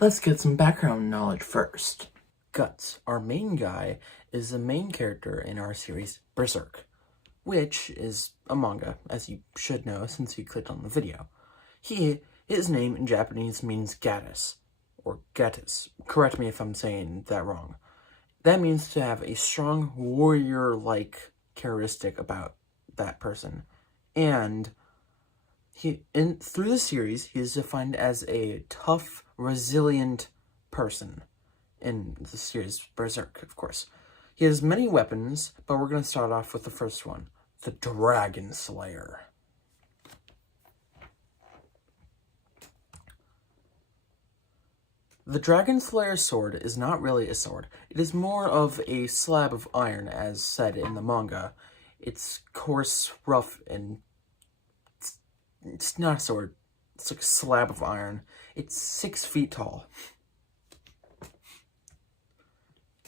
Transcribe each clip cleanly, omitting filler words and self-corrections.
Let's get some background knowledge first. Guts, our main guy, is the main character in our series BERSERK, which is a manga, as you should know since you clicked on the video. His name in Japanese means Gaddis, or Gattis. Correct me if I'm saying that wrong. That means to have a strong warrior-like characteristic about that person. And through the series, he is defined as a tough, resilient person. In the series BERSERK, of course. He has many weapons, but we're going to start off with the first one, the Dragon Slayer. The Dragon Slayer sword is not really a sword. It is more of a slab of iron, as said in the manga. It's coarse, rough, and it's not a sword. It's like a slab of iron. It's 6 feet tall.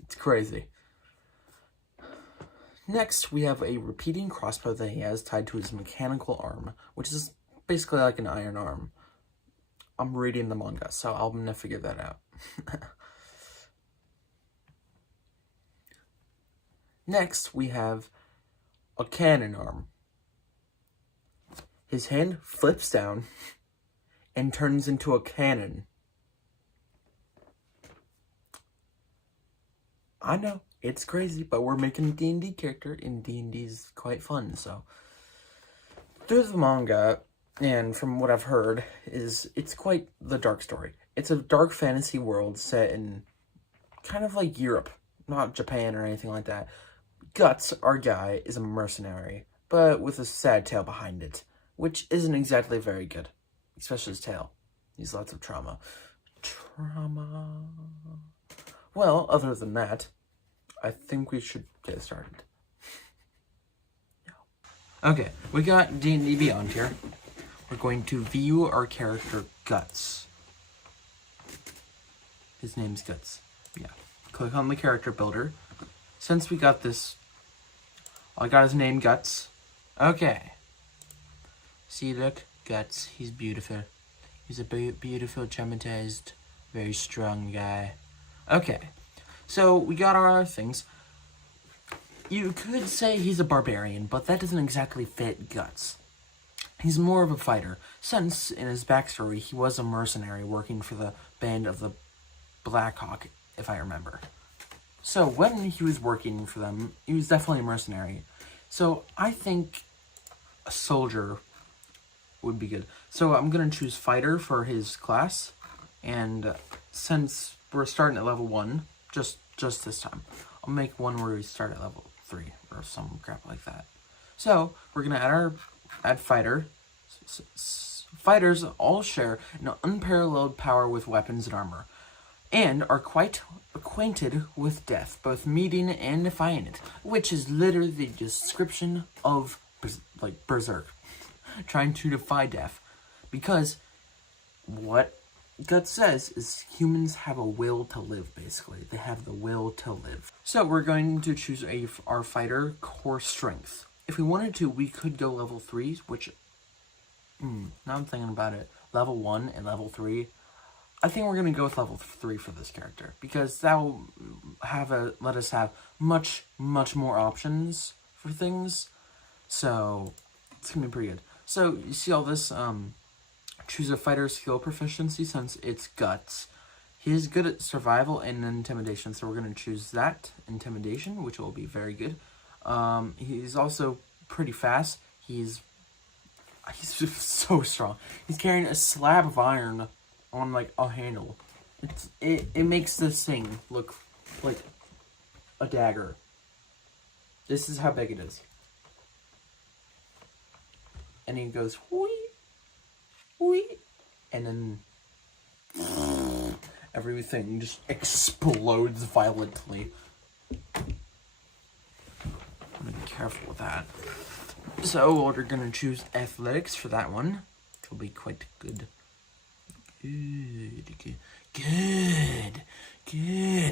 It's crazy. Next, we have a repeating crossbow that he has tied to his mechanical arm, which is basically like an iron arm. I'm reading the manga, so I'm gonna figure that out. Next, we have a cannon arm. His hand flips down and turns into a cannon. I know, it's crazy, but we're making a D&D character, and D&D is quite fun, so. Through the manga, and from what I've heard, it's quite the dark story. It's a dark fantasy world set in kind of like Europe, not Japan or anything like that. Guts, our guy, is a mercenary, but with a sad tale behind it, which isn't exactly very good, especially his tale. He's lots of trauma. Well, other than that, I think we should get started. Okay, we got D&D Beyond here. We're going to view our character Guts. His name's Guts. Yeah. Click on the character builder. Since we got this, I got his name Guts. Okay. See, look, Guts. He's beautiful. He's a beautiful, traumatized, very strong guy. Okay. So, we got our things. You could say he's a barbarian, but that doesn't exactly fit Guts. He's more of a fighter, since, in his backstory, he was a mercenary working for the band of the Blackhawk, if I remember. So, when he was working for them, he was definitely a mercenary. So, I think a soldier would be good. So, I'm going to choose fighter for his class, and since we're starting at level 1, just this time, I'll make one where we start at level 3, or some crap like that. So, we're going to add fighter. Fighters all share an unparalleled power with weapons and armor, and are quite acquainted with death, both meeting and defying it, which is literally the description of, like, Berserk, trying to defy death, because what Guts says is humans have a will to live, basically. They have the will to live. So we're going to choose our fighter core strength. If we wanted to, we could go level 3, which, now I'm thinking about it, level 1 and level 3. I think we're going to go with level 3 for this character, because that will let us have much more options for things. So it's going to be pretty good. So you see all this, choose a fighter skill proficiency since it's Guts. He is good at survival and intimidation, so we're going to choose that, intimidation, which will be very good. He's also pretty fast. He's so strong. He's carrying a slab of iron on, like, a handle. It makes this thing look like a dagger. This is how big it is. And he goes, whee, whee, and then everything just explodes violently. I'm gonna be careful with that. So we're gonna choose athletics for that one. It'll be quite good. Good,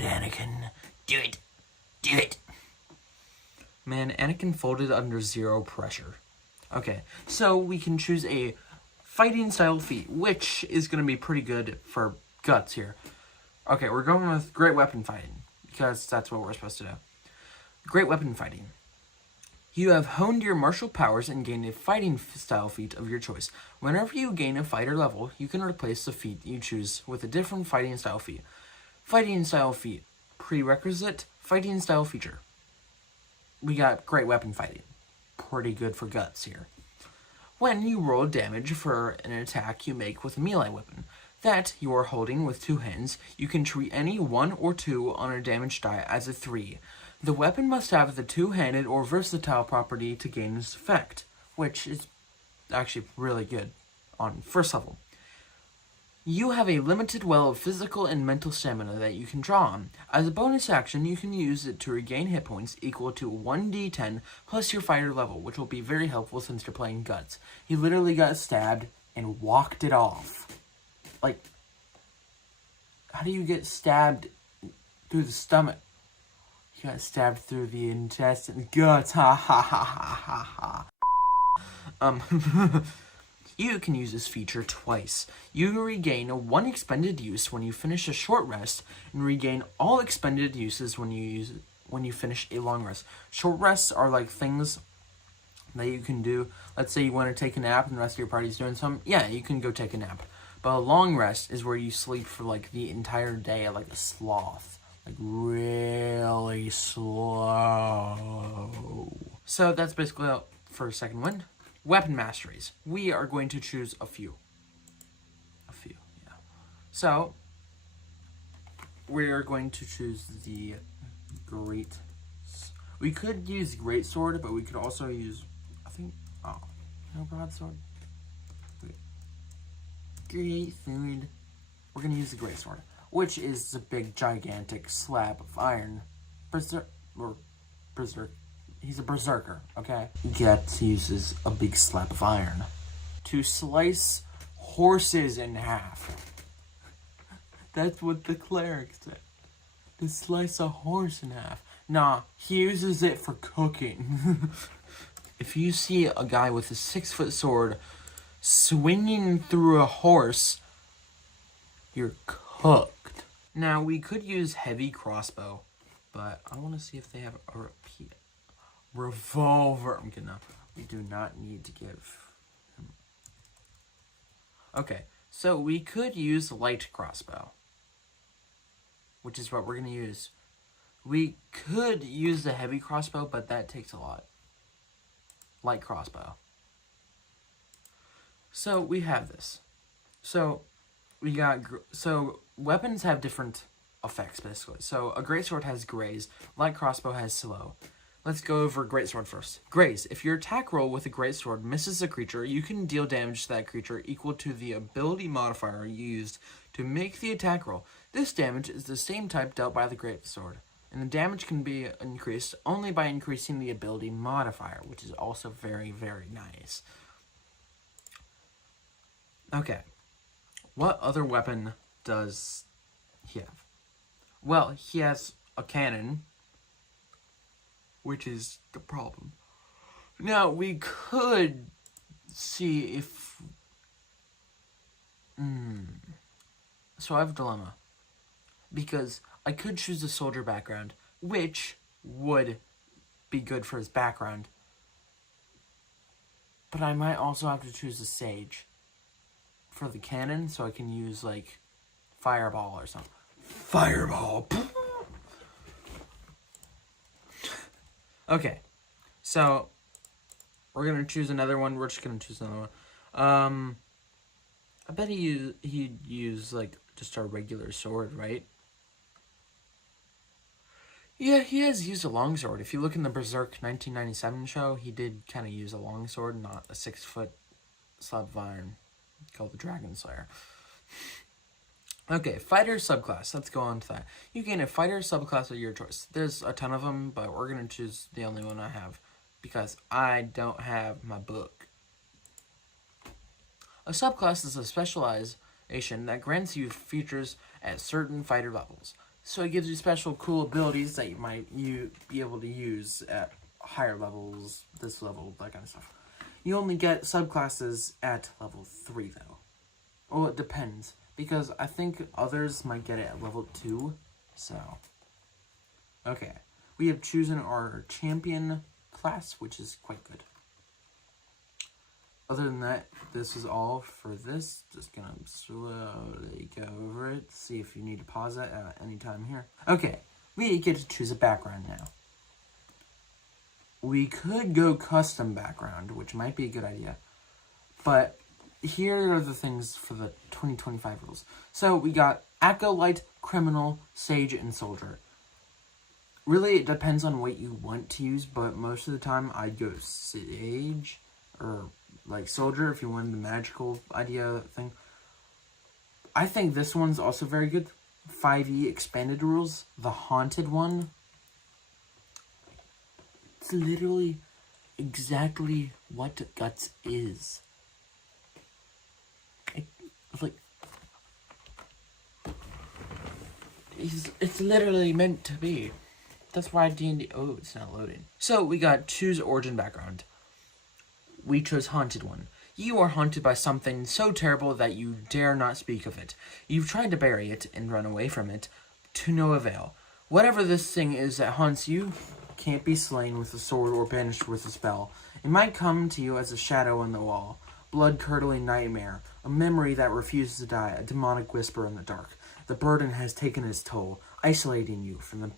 Anakin. Do it. Man, Anakin folded under 0 pressure. Okay, so we can choose a fighting style feat, which is going to be pretty good for guts here. Okay, we're going with great weapon fighting, because that's what we're supposed to do. Great weapon fighting. You have honed your martial powers and gained a fighting style feat of your choice. Whenever you gain a fighter level, you can replace the feat you choose with a different fighting style feat. Fighting style feat. Prerequisite. Fighting style feature. We got great weapon fighting. Pretty good for guts here. When you roll damage for an attack you make with a melee weapon that you are holding with 2 hands, you can treat any 1 or 2 on a damage die as a 3. The weapon must have the 2-handed or versatile property to gain this effect, which is actually really good on first level. You have a limited well of physical and mental stamina that you can draw on. As a bonus action, you can use it to regain hit points equal to 1d10 plus your fighter level, which will be very helpful since you're playing guts. He literally got stabbed and walked it off. Like, how do you get stabbed through the stomach? You got stabbed through the intestine. Guts, ha ha ha ha ha. You can use this feature twice. You regain 1 expended use when you finish a short rest, and regain all expended uses when you finish a long rest. Short rests are like things that you can do. Let's say you want to take a nap and the rest of your party's doing something. Yeah, you can go take a nap. But a long rest is where you sleep for like the entire day like a sloth. Like really slow. So that's basically it for second one. Weapon masteries. We are going to choose a few. Yeah. So, we are going to choose the great... We could use great sword, but we could also use... no broadsword. Great sword. We're going to use the great sword, which is the big, gigantic slab of iron. Berserk. He's a berserker, okay? Guts uses a big slab of iron to slice horses in half. That's what the cleric said. To slice a horse in half. Nah, he uses it for cooking. If you see a guy with a 6-foot sword swinging through a horse, you're cooked. Now, we could use heavy crossbow, but I want to see if they have a repeat. Revolver. I'm kidding. No, we do not need to give him. Okay, so we could use light crossbow, which is what we're going to use. We could use the heavy crossbow, but that takes a lot. Light crossbow. So we have this. So we got... So weapons have different effects, basically. So a greatsword has graze. Light crossbow has slow. Let's go over greatsword first. Graze. If your attack roll with a greatsword misses a creature, you can deal damage to that creature equal to the ability modifier used to make the attack roll. This damage is the same type dealt by the greatsword, and the damage can be increased only by increasing the ability modifier, which is also very, very nice. Okay. What other weapon does he have? Well, he has a cannon, which is the problem. Now, we could see if... So I have a dilemma. Because I could choose a soldier background, which would be good for his background. But I might also have to choose a sage for the cannon, so I can use, like, fireball or something. Fireball! Okay, so we're gonna choose another one. We're just gonna choose another one. I bet he'd use like just a regular sword, right? Yeah, he has used a longsword. If you look in the BERSERK 1997 show, he did kind of use a longsword, not a 6-foot slab of iron called the Dragon Slayer. Okay, fighter subclass. Let's go on to that. You gain a fighter subclass of your choice. There's a ton of them, but we're going to choose the only one I have because I don't have my book. A subclass is a specialization that grants you features at certain fighter levels. So it gives you special cool abilities that you might be able to use at higher levels, this level, that kind of stuff. You only get subclasses at level 3, though. Well, it depends. because I think others might get it at level 2. So, okay. We have chosen our champion class, which is quite good. Other than that, this is all for this. Just gonna slowly go over it. See if you need to pause it at any time here. Okay, we get to choose a background now. We could go custom background, which might be a good idea. But here are the things for the 2025 rules. So we got acolyte, criminal, sage, and soldier. Really, it depends on what you want to use, but most of the time I'd go sage or like soldier if you wanted the magical idea thing. I think this one's also very good. 5e expanded rules, the haunted one. It's literally exactly what Guts is. It's like it's literally meant to be. That's why D&D... Oh, it's not loading. So, we got choose origin background. We chose haunted one. You are haunted by something so terrible that you dare not speak of it. You've tried to bury it and run away from it, to no avail. Whatever this thing is that haunts you can't be slain with a sword or banished with a spell. It might come to you as a shadow on the wall, blood-curdling nightmare, a memory that refuses to die, a demonic whisper in the dark. The burden has taken its toll, isolating you from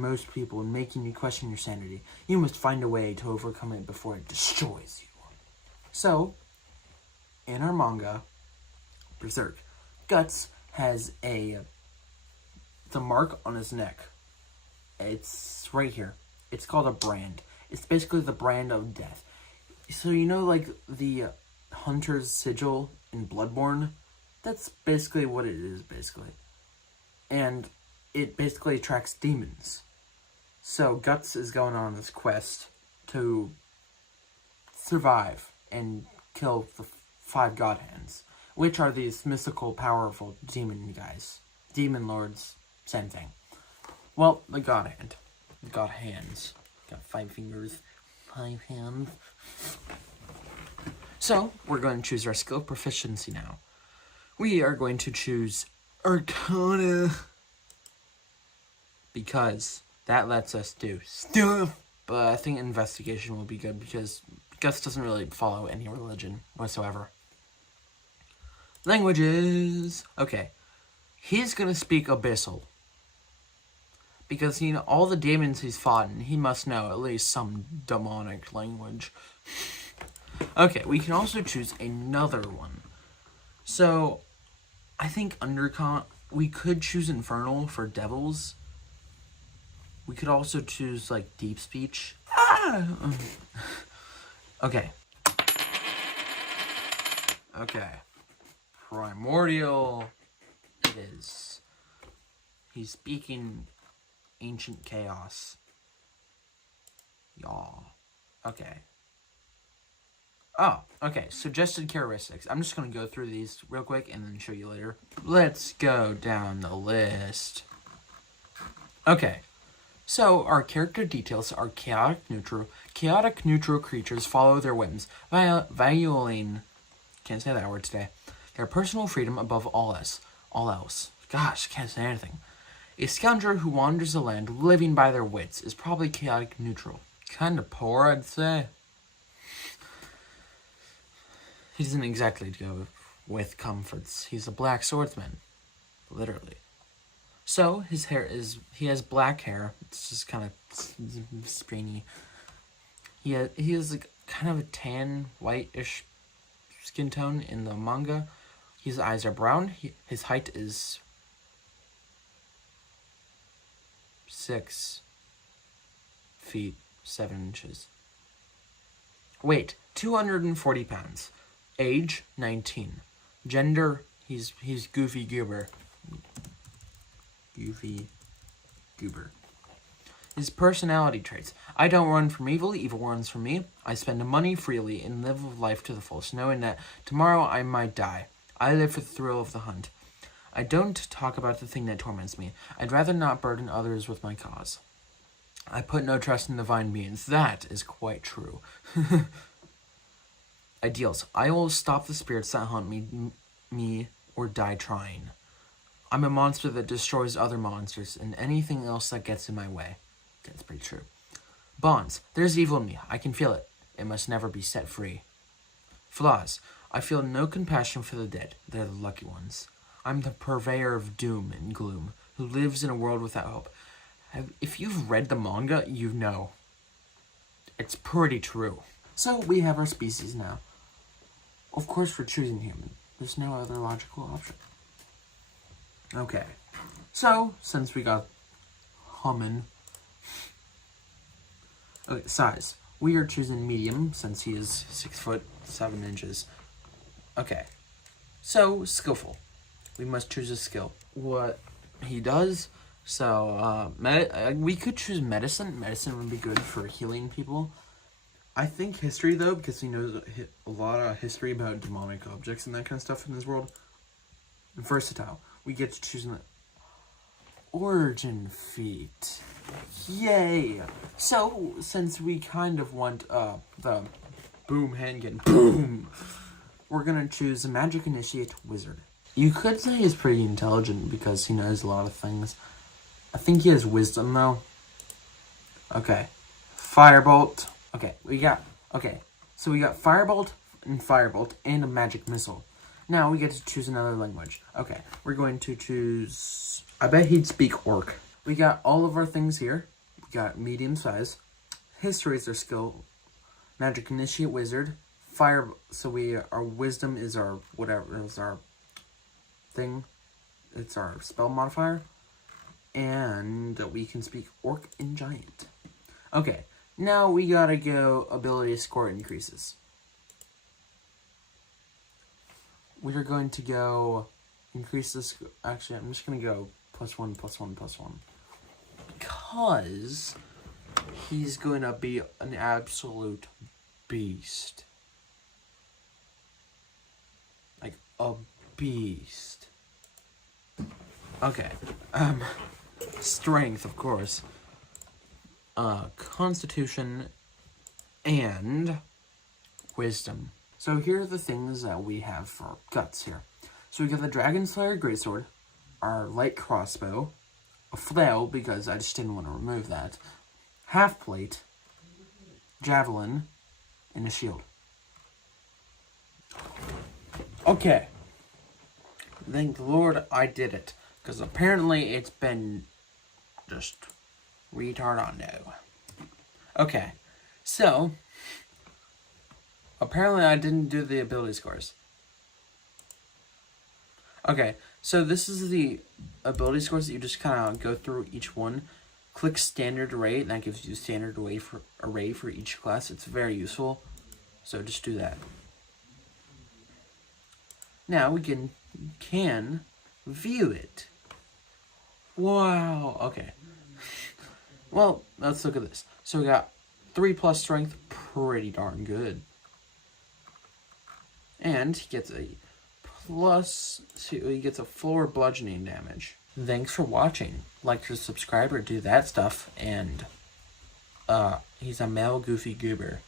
most people and making you question your sanity. You must find a way to overcome it before it destroys you. So, in our manga, Berserk, Guts has the mark on his neck. It's right here. It's called a brand. It's basically the brand of death. So you know like the hunter's sigil in Bloodborne? That's basically what it is, basically. And it basically attracts demons. So Guts is going on this quest to survive and kill the 5 god hands, which are these mystical, powerful demon guys. Demon lords, same thing. Well, the god hand. The god hands. Got 5 fingers, 5 hands. So, we're going to choose our skill proficiency now. We are going to choose Arcana, because that lets us do stuff. But I think investigation will be good because Gus doesn't really follow any religion whatsoever. Languages. Okay. He's going to speak Abyssal. Because, you know, all the demons he's fought in, he must know at least some demonic language. Okay, we can also choose another one. So, I think we could choose Infernal for devils. We could also choose, like, Deep Speech. Okay. Okay. Primordial. It is. He's speaking Ancient Chaos. Y'all. Okay. Oh, okay. Suggested characteristics. I'm just going to go through these real quick and then show you later. Let's go down the list. Okay. So, our character details are chaotic neutral. Chaotic neutral creatures follow their whims, valuing, can't say that word today, their personal freedom above all else. Gosh, can't say anything. A scoundrel who wanders the land living by their wits is probably chaotic neutral. Kind of poor, I'd say. He doesn't exactly go with comforts. He's a black swordsman. Literally. So, he has black hair. It's just kind of springy. He has like kind of a tan, whitish skin tone in the manga. His eyes are brown. His height is 6 feet 7 inches. Weight 240 pounds. Age 19. Gender he's goofy goober. Goofy goober. His personality traits. I don't run from evil, evil runs from me. I spend money freely and live life to the fullest, knowing that tomorrow I might die. I live for the thrill of the hunt. I don't talk about the thing that torments me. I'd rather not burden others with my cause. I put no trust in divine beings. That is quite true. Ideals. I will stop the spirits that haunt me or die trying. I'm a monster that destroys other monsters and anything else that gets in my way. That's pretty true. Bonds. There's evil in me. I can feel it. It must never be set free. Flaws. I feel no compassion for the dead. They're the lucky ones. I'm the purveyor of doom and gloom, who lives in a world without hope. If you've read the manga, you know. It's pretty true. So we have our species now. Of course we're choosing human. There's no other logical option. Okay. So, since we got human. Okay, size. We are choosing medium, since he is 6 foot 7 inches. Okay. So, skillful. We must choose a skill. What he does. So, we could choose medicine. Medicine would be good for healing people. I think history, though, because he knows a lot of history about demonic objects and that kind of stuff in this world. Versatile. We get to choose an origin feat. Yay! So, since we kind of want the boom hand getting boom, we're gonna choose a magic initiate wizard. You could say he's pretty intelligent because he knows a lot of things. I think he has wisdom, though. Okay. Firebolt. Okay, so we got Firebolt and a magic missile. Now we get to choose another language. Okay, we're going to choose... I bet he'd speak Orc. We got all of our things here. We got medium size. History is their skill. Magic initiate wizard. Fire... So our wisdom is our... Whatever is our thing. It's our spell modifier. And we can speak Orc and Giant. Okay. Now we gotta go ability score increases. We are going to go increase this. Actually, I'm just gonna go +1, +1, +1. Because he's going to be an absolute beast. Like a beast. Okay. Strength, of course. Constitution, and wisdom. So here are the things that we have for guts here. So we got the Dragon Slayer Greatsword, our light crossbow, a flail, because I just didn't want to remove that, half plate, javelin, and a shield. Okay. Thank the Lord I did it, because apparently it's been just... retardondo. Okay, so apparently I didn't do the ability scores. Okay, so this is the ability scores that you just kind of go through each one. Click standard array, and that gives you standard array for each class. It's very useful, so just do that. Now we can view it. Wow. Okay. Well, let's look at this. So we got 3+ strength, pretty darn good. And he gets a he gets a 4 bludgeoning damage. Thanks for watching. Like to subscribe or do that stuff. And he's a male goofy goober.